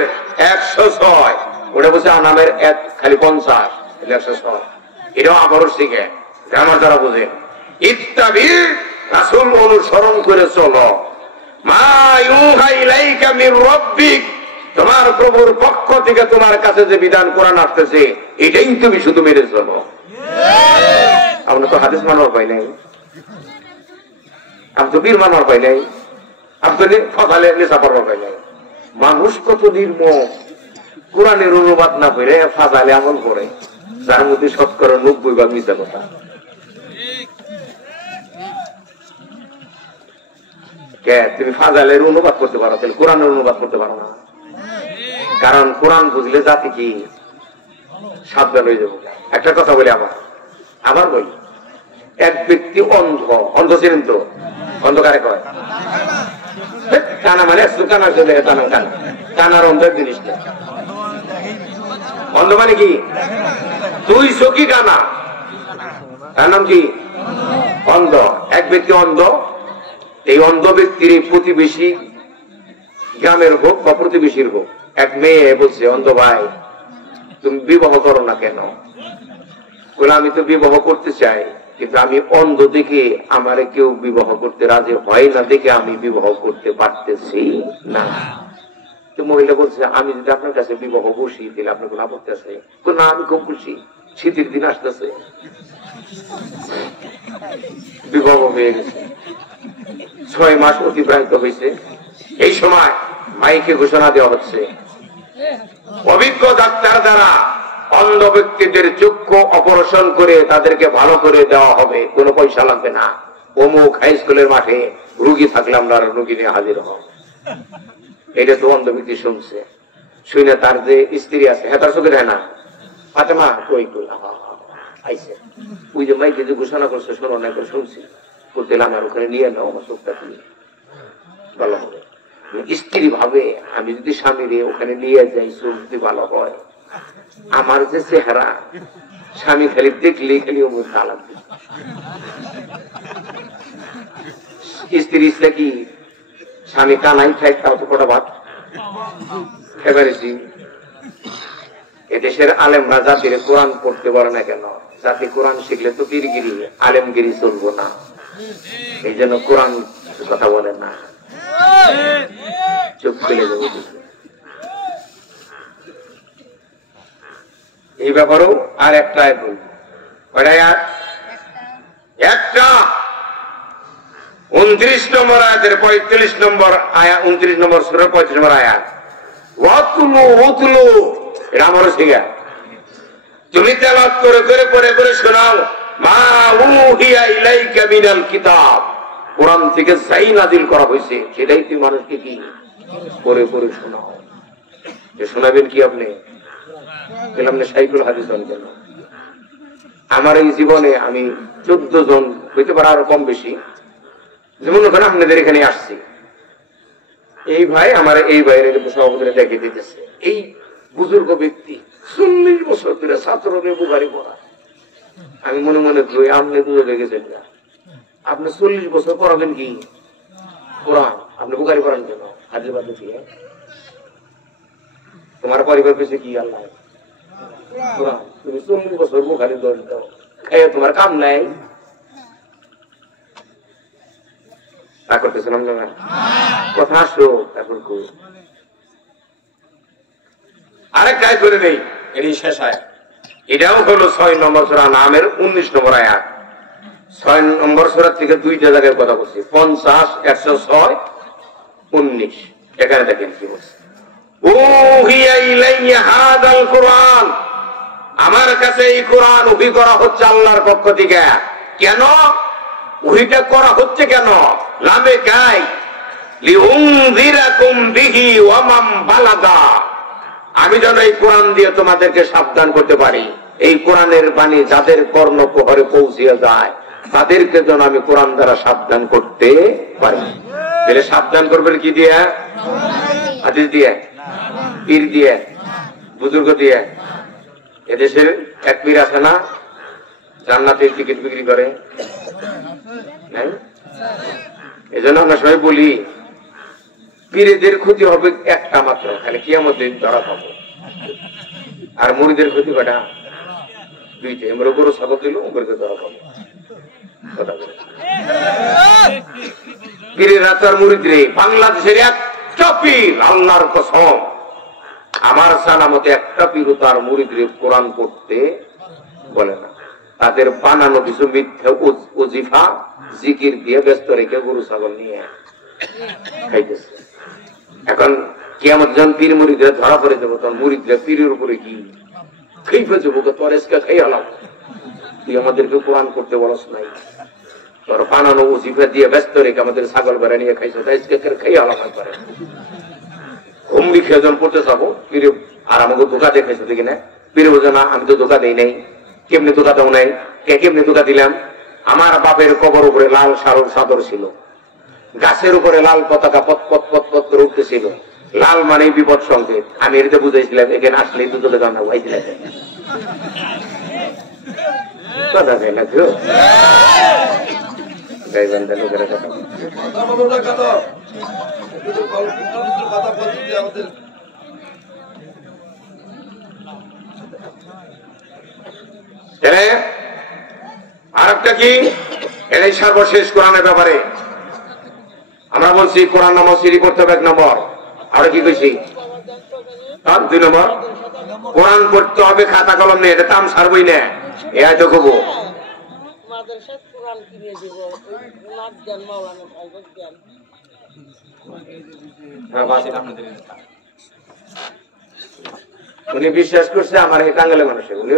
106, ওটা বলছে আনামের খালি 50, 106। এটাও আবারও শিখে আমার দ্বারা বুঝে ইত্তাবি, রাসূল অনুসরণ করে চলো, মা ইউহা ইলাইকা মির রাব্বিক, তোমার প্রভুর পক্ষ থেকে তোমার কাছে যে বিধান কোরআন আসতেছে এটাই তুমি শুধু মেনে চলো। আমরা তো হাদিস মানার পাই নাই, আমি তো বীর মানার পাই নাই, আমি তো ফসালে নেশা পড়বার পাই নাই। মানুষ কত নির্মম, কোরআনের অনুবাদ না করে ফাজালে আমল করে, যার মধ্যে 90% মিথ্যা কথা। কে তুমি ফাজালের অনুবাদ করতে পারো, তাহলে কোরআনের অনুবাদ করতে পারো না? কারণ কোরআন বুঝলে জাতি কি সাবধান হয়ে যাবো। একটা কথা বলি, আমার বলি, এক ব্যক্তি অন্ধ ছিলেন তো, অন্ধকারে কয় কানা, মানে কানার অন্ধ জিনিস না। অন্ধ মানে কি? দুই চোখই কানা, তার নাম কি? অন্ধ। এক ব্যক্তি অন্ধ, এই অন্ধ ব্যক্তির প্রতিবেশী গ্রামের হোক বা প্রতিবেশীর হোক, এক মেয়ে বলছে, অন্ধ ভাই তুমি বিবাহ করো না কেন? বলে আমি তো বিবাহ করতে চাই, কিন্তু আমি অন্ধ দেখে আমারে কেউ বিবাহ করতে রাজি হয় না দেখে আমি বিবাহ করতে পারতেছি না। তো মহিলা বলছে, আমি যদি আপনার কাছে বিবাহ বসি তাহলে আপনার কোনো আপত্তি আছে? না, আমি খুব খুশি, শীতের দিন আসতেছে। বিবাহ হয়ে গেছে, 6 মাস অতিবাহিত হয়েছে। এই সময় মাইকে ঘোষণা দেওয়া হচ্ছে, অভিজ্ঞ ডাক্তার দ্বারা অন্ধ ব্যক্তিদের চক্ষু অপারেশন করে তাদেরকে ভালো করে দেওয়া হবে, কোনো পয়সা লাগবে না। অমুক হাই স্কুলের মাঠে রুগী থাকলে আমরা রুগী নিয়ে হাজির হব। এটা তো অন্ধ ব্যক্তি শুনছে, শুনে তার যে স্ত্রী আছে, হ্যাঁ তার চোখে দেয় না, ফাতেমা কই কই আইসে, ওই যে মাইকে যে ঘোষণা করছে শোনো না, শুনছি, বলতে আমার ওখানে নিয়ে নাও, আমার চোখটা তুমি ভালো হবে। স্ত্রী ভাবে আমি যদি স্বামীরে ওখানে নিয়ে যাই চোখ যদি ভালো হয়, আমার যে চেহারা স্বামী খালি দেখলেই খালি অমুক লাগবে। স্ত্রীর ইচ্ছা কি স্বামী কানাই খাই, তাও তো কটা ভাত খেয়েছি। এদেশের আলেমরা জাতির কোরআন পড়তে পারে না কেন? জাতি কোরআন শিখলে তো পীরগিরি আলেমগিরি চলবো না, এই জন্য কোরআন কথা বলে না, চুপ ফেলে দেবো। এই ব্যাপারেও আর একটা বলবো, একটা 29 নম্বর আয়াতের 45 নম্বর আয়াত, 29 নম্বর সূরা 35 নম্বর আয়াত, ওয়াতুলু ওয়াতুলু, এটা আমারও শিখা, তুমি তেলাওয়াত করে করে পড়ে করে শোনাও, মা উহিয়া ইলাইকা মিনাল কিতাব, কোরআন থেকে যাই নাযিল করা হয়েছে সেটাই তুমি মানুষকে কি করে করে শোনাও। যে শোনাবেন কি আপনি? সাইকুল হাদিস কেন? আমার এই জীবনে আমি 14 জন হইতে পারে, আরো কম বেশি, যেমন ওখানে আপনাদের এখানে আসছি, এই ভাই আমার এই ভাইয়ের সভাপতি দেখে দিতেছে, এই বুজুর্গ ব্যক্তি 40 বছর ধরে ছাত্রদের বুখারি পড়া। আমি মনে মনে করি আপনি দুজো দেখেছেন না, আপনি 40 বছর পড়াবেন কি কোরআন? আপনি বুখারি পড়ান কেন? হাদিস বাদ দিয়ে তোমার পরিবার পেছে কি আল্লাহ কোরআন? তুমি 40 বছর বুখারি দোষ দাও, খেয়ে তোমার কাম নাই, তা করতেছিলাম না কথা। আসো তারপর আরেকটাই করে নেই, এটি শেষ আয়াত। এটাও হলো 6 নম্বর সূরা নামের 19 নম্বর আয়াত। 6 নম্বর সূরা থেকে 2টা জায়গায় কথা বলছি, 50, 106, 19। এখানে দেখেন কি বলছে, উহিয়া ইলাইয়া হাদাল কুরআন, আমার কাছে এই কোরআন ওহী করা হচ্ছে আল্লাহর পক্ষ থেকে। কেন ওহীটা করা হচ্ছে? কেন? লামে গায় লিউনযিরাকুম বিহি ওয়া মান বালাগা, আমি যেন এই কোরআন দিয়ে তোমাদেরকে সাবধান করতে পারি। এই কোরআনের বাণী যাদের কর্ণকুহরে পৌঁছিয়ে যায় তাদেরকে যেন আমি কোরআন দ্বারা সাবধান করতে পারি। তাহলে সাবধান করবেন কি দিয়ে? হাদিস দিয়ে, পীর দিয়ে, বুজুর্গ দিয়ে। এদেশের এক পীর আছে না, জান্নাতের টিকিট বিক্রি করে, এই জন্য আমরা সবাই বলি পীরেদের ক্ষতি হবে একটা মাত্র, খালি কিয়ামত দিন ধরা খাবো। আর মুরিদের ক্ষতি কটা? দুইটা। আমরা গরু ছাগল দিল, ওদেরকে ধরা খাবো। পীরেরা তো আর মুরিদ রে, বাংলাদেশের একটা পীর, আল্লাহর কসম আমার জানা মতে একটা পীর তার মুরিদরে কোরআন পড়তে বলে না। তাদের বানানো কিছু মিথ্যা ওজিফা জিকির দিয়ে ব্যস্ত রেখে গরু ছাগল নিয়ে খাইতেছে। এখন কিয়ামত যখন পীর মুরিদরা ধরা পড়ে যাবো, তখন মুরিদরা পীরের উপরে কি খেয়ে ফেলবো, তোর এসকে খাই আলাম, তুই আমাদেরকে কোরআন করতে বলস নাই, তোর বানানো ওজিফা দিয়ে ব্যস্ত রেখে আমাদের ছাগল বেড়া নিয়ে খাইছে, তাই খাই আলাম করে হুমড়ি খেয়ে যখন পড়তে যাবো পীরে। আর আমাকে ধোকা দেখাইছে দেখি না, পীরে বোঝে না আমি তো ধোকা দেই নাই। কেমনি ধোকা দাও নাই? কেমনি ধোকা দিলাম? আমার বাপের কবর উপরে লাল চাদর ছিল, গাছের উপরে লাল পতাকা পত পত পত পত করে উঠতেছিল। লাল মানে বিপদ সংকেত। আমি এটাতে বুঝাইছিলাম এখানে আসলেই তো চলে জানা ভাই দিলে কথা দেয় না কেউ গাইবান্ধা লোকের কথা। আর একটা কি, এটাই সর্বশেষ কোরআনের ব্যাপারে আমরা বলছি কোরআন নামাজ সিঁড়ি করতে হবে 1 নম্বর। আর কি কইছি 2 নম্বর, কোরআন পড়তে হবে খাতা কলম নিয়ে, এটা তাম সারবই না। এ হয়তো কবো উনি বিশ্বাস করছে আমার এই টাঙ্গালে মানুষে, উনি